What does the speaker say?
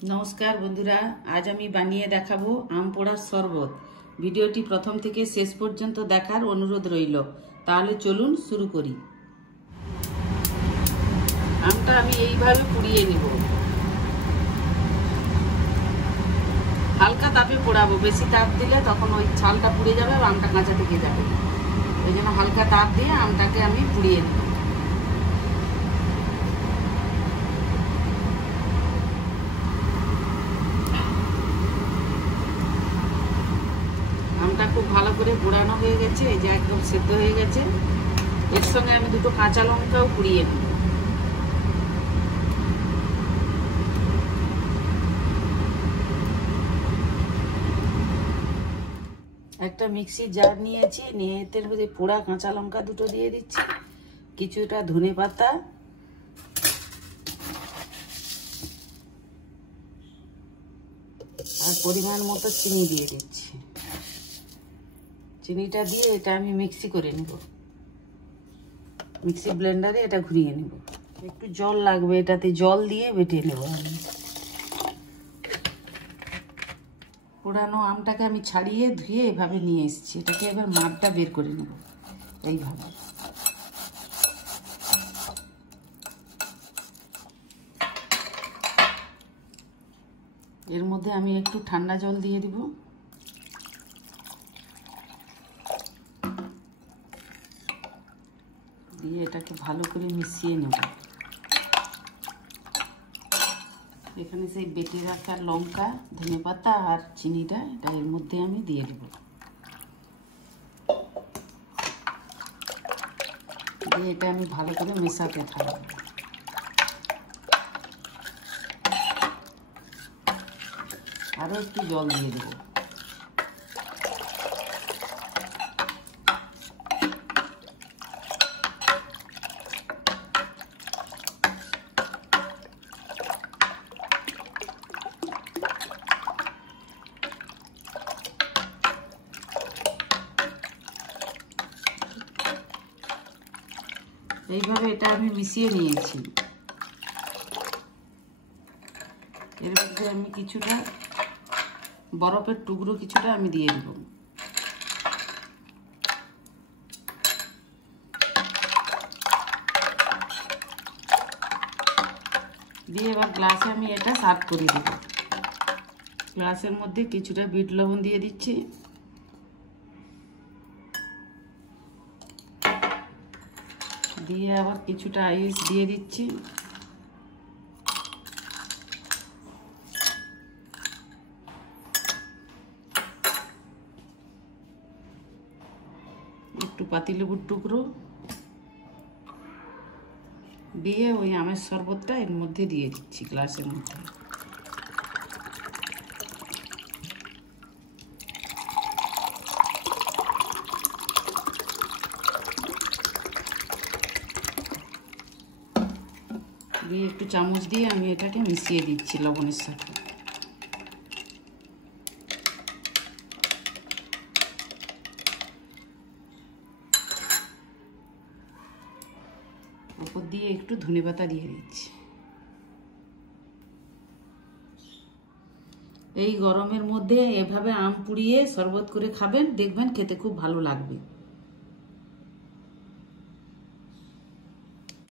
नमस्कार बंधुरा आज आमी बानिये देखाबो आम पोड़ार शरबत। भिडियोटी प्रथम थेके शेष पर्यन्त देखार अनुरोध रइल। ताहले चलुन शुरू करी। आमटा आमी एइभाবে पुड़िये निब। हालका तापे पोड़ाबो, बेशी ताप दिले तखन ओई छालटा पुड़े जाबे और आमटा काঁচা থেকে যাবে। एइजন্য हालका ताप दिये आमटाके आमी पुड़िये निब। আমটা খুব ভালো করে পোড়ানো হয়ে গেছে, এই যে একদম সেদ্ধ হয়ে গেছে। এর সঙ্গে আমি দুটো কাঁচা লঙ্কাও পুড়িয়ে নেব। একটা মিক্সি জার নিয়েছি, নিয়ে এর মধ্যে পোড়া কাঁচা লঙ্কা দুটো দিয়ে দিচ্ছি, কিছুটা ধনে পাতা, আর পরিমাণ মতো চিনি দিয়ে দিচ্ছি। চিনিটা দিয়ে এটা আমি মিক্সি করে নেব, মিক্সি ব্লেন্ডারে এটা ঘুরিয়ে নেব। একটু জল লাগবে, এটাতে জল দিয়ে বেটে নেব আমি। পোড়ানো আমটাকে আমি ছাড়িয়ে ধুয়ে এভাবে নিয়ে এসেছি, এটাকে এবার মাঠটা বের করে নেব এইভাবে। এর মধ্যে আমি একটু ঠান্ডা জল দিয়ে দিব। দিয়ে এটাকে ভালো করে মিশিয়ে নেব। এখানে সেই বেটে রাখা লঙ্কা, ধনেপাতা আর চিনিটা এটা এর মধ্যে আমি দিয়ে দেব। দিয়ে এটা আমি ভালো করে মেশাতে থাকবো। আরও একটু জল দিয়ে দেবো। এইভাবে এটা আমি মিশিয়ে নিয়েছি। এর মধ্যে আমি কিছুটা বরফের টুকরো কিছুটা আমি দিয়ে দেব। দিয়ে এবার গ্লাসে আমি এটা সার্ভ করে দেব। গ্লাসের মধ্যে কিছুটা বিট লবণ দিয়ে দিচ্ছি, দিয়ে আবার কিছুটা আইস দিয়ে দিচ্ছি। একটু পাতিলেবুর টুকরো দিয়ে ওই আমের শরবতটা এর মধ্যে দিয়ে দিচ্ছি গ্লাসের মধ্যে। দিয়ে একটু চামচ দিয়ে আমি এটাকে মিশিয়ে দিচ্ছি লবণের সাথে। উপর দিয়ে একটু ধনেপাতা দিয়ে দিচ্ছি। এই গরমের মধ্যে এভাবে আম পুড়িয়ে শরবত করে খাবেন, দেখবেন খেতে খুব ভালো লাগবে।